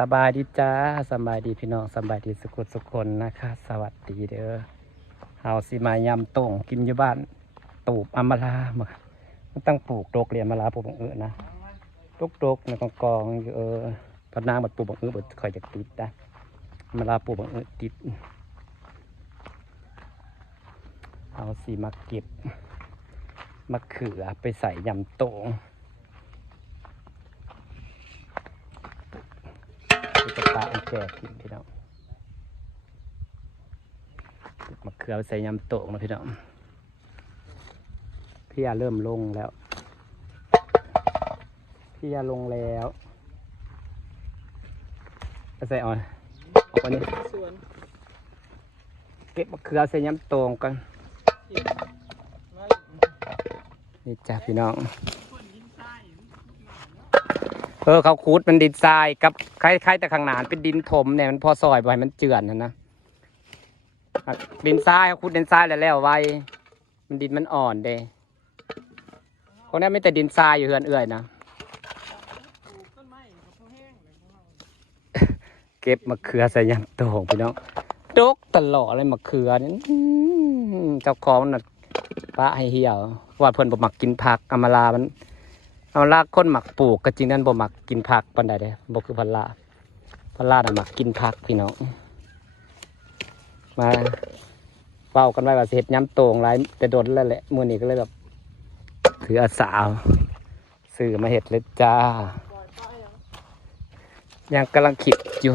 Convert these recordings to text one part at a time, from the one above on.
สบายดีจ้าสบายดีพี่น้องสบายดีสุขคนนะคะสวัสดีเด้อเฮาสิมายำต้งกินอยู่บ้านตูบอำมาลามันต้องปลูกดกเรียนมาลาปลูกบังเอิญนะดกในกองอยู่พัดนาบัดปลูกบังเอิญบัดคอยจะติดนะมาลาปลูกบังเอิญติดเอาสิมาเก็บมะเขือไปใส่ยำโต้งจะปลาอันแก่กินพี่น้องมะเขือไปใส่ยำโต้งนะพี่น้องพี่ยาเริ่มลงแล้วพี่ยาลงแล้วไปใส่ออกวันนี้เก็บมะเขือใส่ยำโต้งกันนี่จ้ะพี่น้องเขาคูดมันดินทรายกับคล้ายๆแต่ข้างหน้าเป็นดินถมเนี่ยมันพอซอยบ่ให้มันเจือนนะดินทรายเขาคูดดินทรายแล้วไว้มันดินมันอ่อนเด้คนนี้ไม่แต่ดินทรายอยู่เฮือนเอื่อยนะเก็บมะเขือใส่ยำโต่งพี่น้องดกตลอดเลยมะเขือนี่เจ้าของน่ะปะให้เหี่ยวว่าเพื่อนบ่มักกินผักอำมาลามันเอาลากคนหมักปลูกก็จริงนั่นบ่หมักกินผักปานใดเด้บ่คือพันลาน่ะหมักกินผักพี่น้องมาเฝ้ากันไว้ว่าสิเฮ็ดยำโต่งหลายแต่โดนแล้วแหละมื้อนี้ก็เลยแบบถืออาสาซื้อมาเฮ็ดเลยจ้ายังกำลังคิดอยู่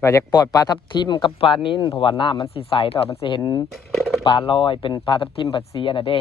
ว่าอยากปล่อยปลาทับทิมกับปลานิ้นเพราะว่าน้ำมันสิใสแต่ว่ามันสิเห็นปลาลอยเป็นปลาทับทิมปัดสีอันน่ะเด้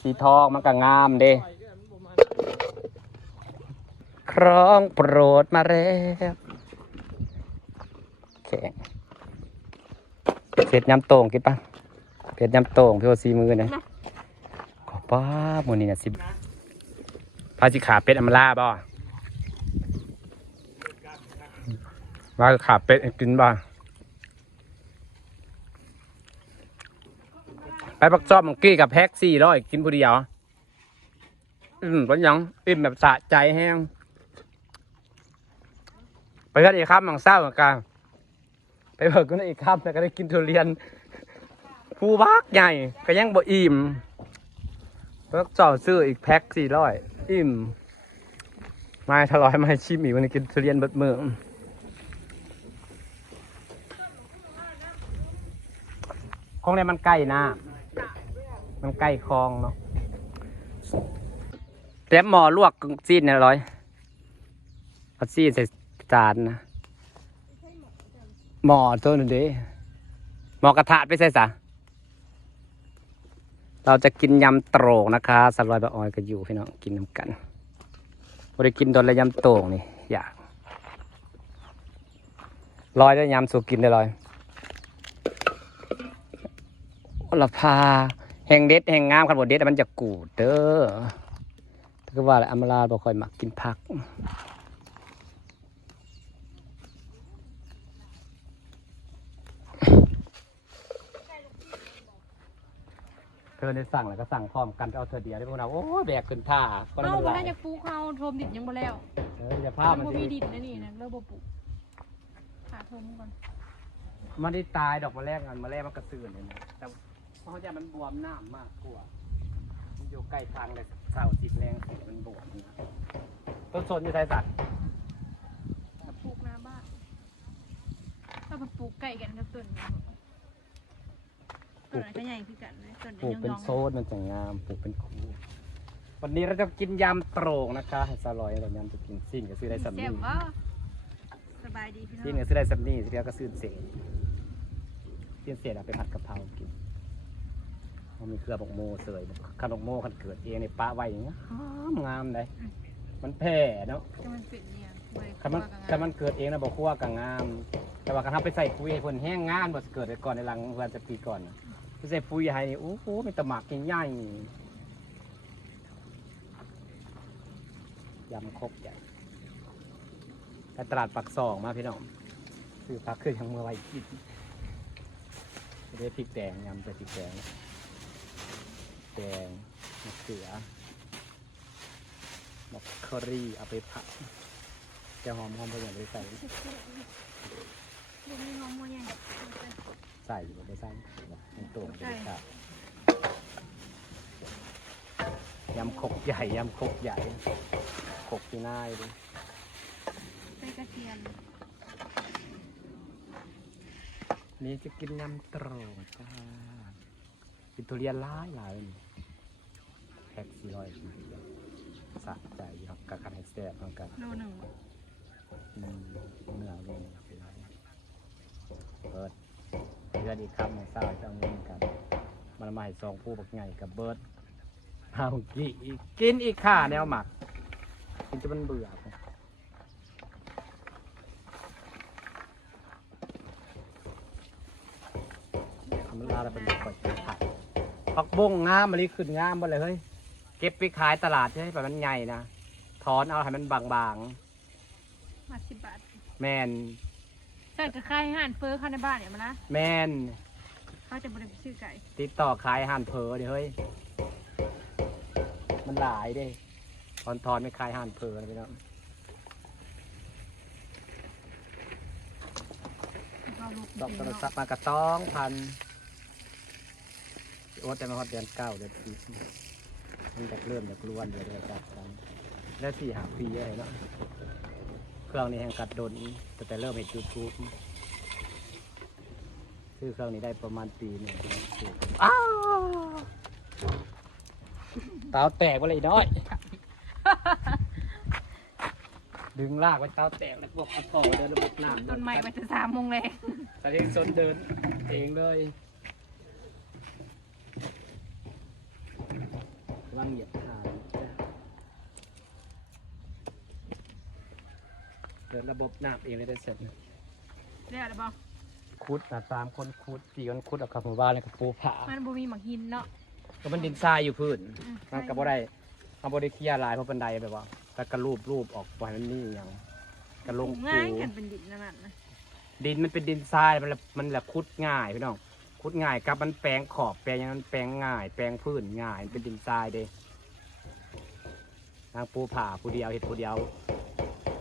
สีทองมันก็งามเด้ครองโปรดมาแล้วแข็งเสร็จยำโต่งกินปะเผ็ดยำโต่งพี่โอซีมือนะขอป้าหมูนี่นะสิพาสิขาเป็ดอำลาบ่ว่าขาเป็ดกินบ่ไปปักจอบมังกี้กับแพ็ก400กินผู้เดียวเป็นยังอิ่มแบบสะใจแห้งไปกันอีกครับมังเศร้าเหมือนกันไปเบิกกันอีกครับแล้วก็ได้กินทุเรียนผู้บักใหญ่ก็ยังบ่อิ่มปักจอบซื้ออีกแพ็ก400อิ่มมาทลอยมาชิมอีกวันนี้กินทุเรียนเบิดมือของเนี่ยมันใกล้นะมันใกล้คลองเนาะเตรียมหม้อลวกซีนเนี่ยเอาซีนใส่จานนะหม้อตัวนึงดิหม้อกระทะไปใส่ซะเราจะกินยำโต่งนะคะสลอยบะออยก็อยู่พี่น้องกินน้ำกันบริกินโดนละยำโต่งนี่อยากลอยได้ยำสูกินได้ลอยละพาแห่งเด็ดแห่งงามขันบดเด็ดมันจะกูดเด้อก็ว่าอะไรอำมาลาบ่ค่อยมักกินผักเธอได้สั่งแล้วก็สั่งพร้อมกันเอาเธอเดียวได้พวกเราโอ้แบกขึ้นท่าก็ได้มันจะฟูเขาโทมดิบยังบ่แล้วจะผ้ามันมีดิบนะนี่นะเริ่มบ่ปุหาโทมก่อนมันได้ตายดอกมาแรกมันกระตือนเลยนะแต่เพราะจะมันบวมน้ำมากกว่ามันอยู่ใกล้ทางเลยเสาติดแรงมันบวมต้นสนอยู่ไทยสัตว์ปลูกหน้าบ้านถ้ามันปลูกไก่กันก็ต้นก็ใหญ่ขึ้นกันเลยปลูกเป็นโซนมันจะงามปลูกเป็นคูวันนี้เราจะกินยำโต่งนะคะให้สลอยเรายำจะกินซิ่งก็ซื้อได้สัมนี่สบายดีพี่น้องซิ่งก็ซื้อได้สัมนี่สิเดียวก็ซื้อเศษเอาไปผัดกะเพรากินมันมีเครือบกโมเสยขนมโมขันเกิดเองในป้าไว้อย่างเงี้ยงามเลยมันแผ่เนาะถ้ามันเกิดเองนะบอกคั่วกับงามแต่ว่าการทำไปใส่ปุ๋ยให้คนแห้งงานบ่เกิดก่อนในหลังวันจะปีก่อนไปใส่ปุ๋ยให้นี่โอ้โหมีตะหมักใหญ่ยำครบใหญ่ไปตลาดปักซองมาพี่น้องซื้อผักขึ้นทางเมื่อไว้กินได้พริกแดงยำใส่พริกแดงมะเขือมะคอรี่เอาไปผัด จะหอมหอมไปอย่างไรใส่ ดูมีหอมมัวใหญ่ ใส่อยู่ไปใส่มันตัวมันจะขาดยำขกใหญ่ยำขกใหญ่ขกที่น่ายดิ ใส่กระเทียม นี่จะกินยำตรงจ้ากินทุเรียนร้ายหลายเลยแพ็ค400สะใจครับกับคันให้แซ่บเหมือนกัน โลหนึ่ง เนื้อลงไปเลยเบิร์ดเดือนอีกคำในเศร้าจะเอาเงินกันมันมาให้ซองผู้บักไงกับเบิร์ดเอากินอีกข่าแนวหมักกินจนมันเบื่อมันลาแล้วเป็นกดผักผักบุ้งงามมะลิขึ้นงามหมดเลยเฮ้ยเก็บไปขายตลาดใช่ไหมแบบมันใหญ่นะถอนเอาให้มันบาง มา10 บาท ๆแมน ใส่กระไข่ห่านเฟอเข้าในบ้านเนี่ยมาละ แมน เขาจะบริซื้อไก่ ติดต่อขายอาหารเพอเดี๋ยวเฮ้ยมันหลายเด้ทอนไม่ขายอาหารเพอนะพี่น้อง เขาลูก ดอกโทรศัพท์มากระ2,000โอ้แต่มาฮอดเดือน9เดือน10มันจะเริ่มจากล้วนเดี๋ยวจัดกันแล้ว4-5 ปีอะไรเนาะเครื่องนี้แห่งกัดดนแต่เริ่มเห็น YouTube ซื้อเครื่องนี้ได้ประมาณปีหนึงอ้าวเตาแตกไปเลยน้อย ดึงลากไปเตาแตกแล้วบอกเอาต่อเดินระบบน้ำ ต้นไม้มันจะ3 โมงเลย แต่ที่ซนเดินเองเลยว่างเหยียบขาเดินระบบน้ำเองเลยได้เสร็จ เรียกอะไรบ้าง คุดนะ3 คนคุด4 คนคุดเอาขับหมู่บ้านเลยกับปูผา มันบ่มีหมักหินเนาะ ก็มันดินทรายอยู่พื้นมันก็บ่ได้เอาบ่ได้เคลียร์ลายเพราะบันไดแบบว่าแล้วก็รูปออกไปมันนี่อย่างกระลง ง่าย ปู กันเป็นดินนั่นนะ ดินมันเป็นดินทรายมันแหละคุดง่ายพี่น้องคุดง่ายกับมันแปลงขอบแปลงอย่างนั้นแปลงง่ายแปลงพื้นง่ายมันเป็นดินทรายเด้ทางปูผ่าผู้เดียวเห็ดผู้เดียว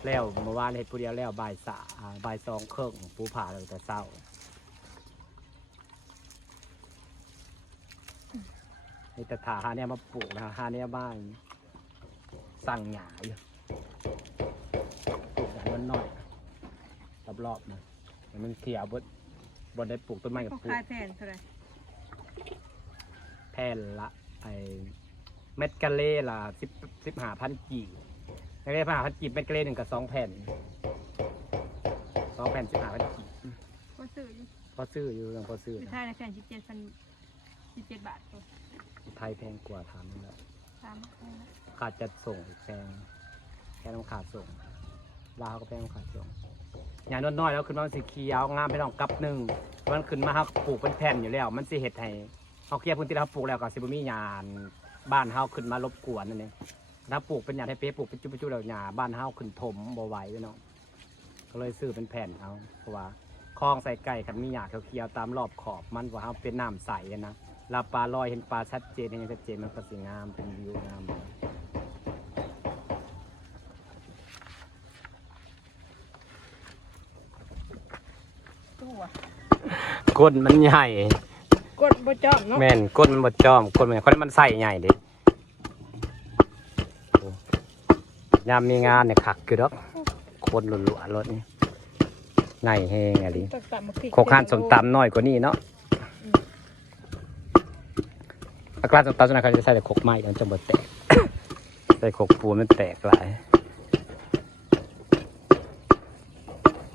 แล้วเมื่อวานเห็ดผู้เดียวแล้วบ่าย2 ครึ่งปูผ่าเลยแต่เช้านี่แต่ถาหาเนี่ยมาปลูกนะหาเนี่ยบ้านสั่งหญ้าอยู่ปลูกอย่างน้อยๆรอบๆนะมันเขียวบนได้ปลูกต้นไม้กับ พวก ปลูก คายแผ่นเท่าไหร่ แผ่นละเม็ดกะเล่ละ15,000 กีบเม็ดกะเล่15,000 กีบเม็ดกะเล่1กับ2 แผ่น2 แผ่น15,000 กีบ ก็ซื้ออยู่ พอซื้ออยู่ยังพอซื้อ คือ นะ ไทยในแผ่น17 บาทตัว ไทยแพงกว่าทำแล้ว 3 ขาดจัดส่งอีกแพงแค่ต้องขาดส่งลาวก็แพงต้องขาดส่งอย่างน้อยๆแล้วขึ้นมาสีเขียวงามไปต้องกับ1มันขึ้นมาครับปลูกเป็นแผ่นอยู่แล้วมันสิเห็ดให้เขาเคลียร์พื้นที่เราปลูกแล้วก็สิบ่มีหญ้าบ้านเฮาขึ้นมารบกวนนั่นเองถ้าปลูกเป็นหญ้าไทยเป๊ะปลูกเป็นจุ๊บๆแล้วหญ้าบ้านเฮาขึ้นถมบ่ไหวเนาะก็เลยซื้อเป็นแผ่นเอาเพราะว่าคลองใส่ไก่คันมีหญ้าเขียวๆตามรอบขอบมันว่าเฮาเป็นน้ำใสนะลาปลาลอยเห็นปลาชัดเจนเห็นชัดเจนมันก็สิงามเป็นวิวงามก้นมันใหญ่ กดบ่จอบเนาะ แม่นก้นมันบดจอมก้นมันคนมันใส่ใหญ่ดิยามมีงานเนี่ยขักคือดอกคนหลุ่ๆรถนี่ใหญ่แห้งอะไรโคกข้านสมตำน้อยกว่านี้เนาะกล้าสมตำส่วนใหญ่เขาจะใส่แต่โคกไม้มันจะบดแตก ใส่โคกปูนมันแตกหลาย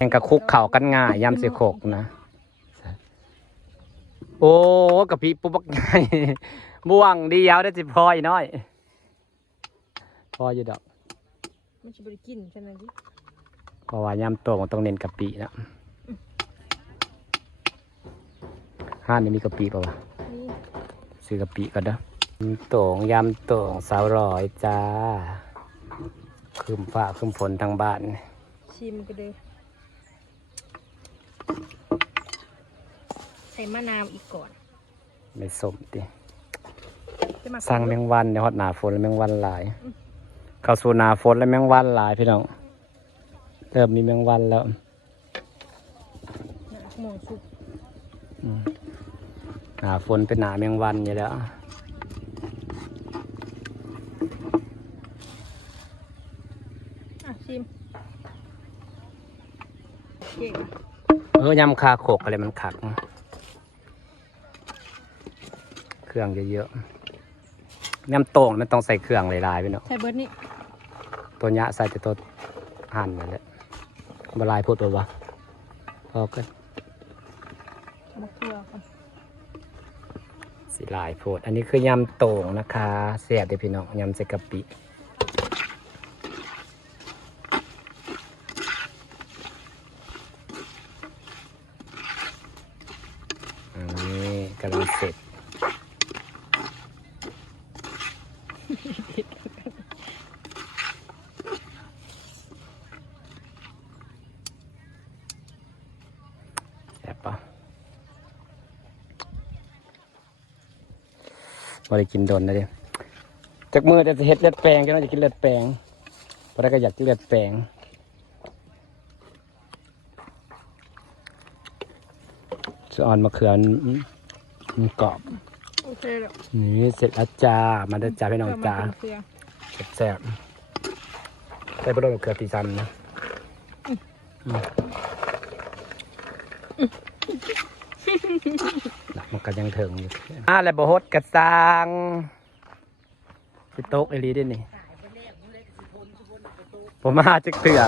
ยังกระคุกเข่ากันง่ายยำเสียโคกนะโอ้กะปิปุ๊บบักไงม่วงดียาวได้สิพออีน้อยพออยู่ดอก มันจะบริกินใช่ไหมพี่ เพราะว่ายำโตมันต้องเน้นกะปินะห้านนี้มีกะปิป่าวะ นี่ ซื้อกะปิก่อนเด้อยำโต่งสาวร้อยจ้าคืมฟ้าคืมฝนทางบ้าน ชิมกันเลยใส่มะนาวอีกก่อน ไม่สมดิ จะมา สั่งแมงวันในฮอดหนาฝนแล้วแมงวันหลาย เข้าสู่หนาฝนแล้วแมงวันหลายพี่น้อง เริ่มมีแมงวันแล้ว หน้าหมองสุก หนาฝนเป็นหนาแมงวันอยู่แล้ว ชิมเก่งอะ ยำคาโขกอะไรมันขัก เครื่องเยอะๆยำโต่งมันต้องใส่เครื่องหลายๆไปเนาะ ใส่เบิร์ดนี่ ตัวเนี้ยใส่แต่ตัวหั่นนั่นแหละบลายพูดตัววะพอกัน มะเขือก่อน สิลายโพดอันนี้คือยำโต่งนะคะเสียบเดี๋ยวพี่น้องยำใส่กะปิอันนี้กำลังเสร็จแซ่บปะไม่ได้กินโดนนะเดี๋ยวจากมือจะเห็ดเลือดแปลงก็น่าจะกินเลือดแปลงเพราะได้ก็อยากกินเลือดแปลงสะออนมะเขือมันกรอบ โอเคแล้ว นี่เสร็จแล้วจ้ามาเด้อจ้าพี่น้องจ้า มะเขือ แซ่บๆใส่บะโดนมะเขือตีซันนะมันก็ยังถึงอยู่แล้วบ่ฮดกระซังสิโต๊กไอรีได้นี่ผมมาจักเถื่อ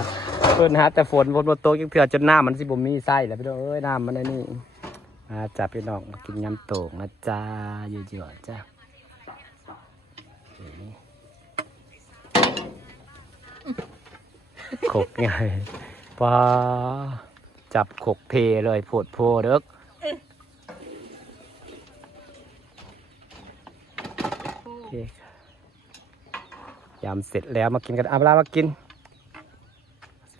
เพิ่นหาแต่ฝนบนโต๊ะจักเถื่อจนน้ำมันสิบ่มีไส้แล้วพี่น้องเอ้ยน้ำมันไอ้นี่จ้าพี่น้องมากินยำโต่งนะจ้าเยอะๆจ้าขกไงป้าจับขกเทเลยโผดโพเด้อยำเสร็จแล้วมากินกันเอาเวลามากิน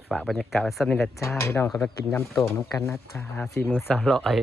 ฝากบรรยากาศไว้สักนิดนะจ้าพี่น้องเขามากินยำโต่งน้ำกันนะจ้าสีมือสาวลอย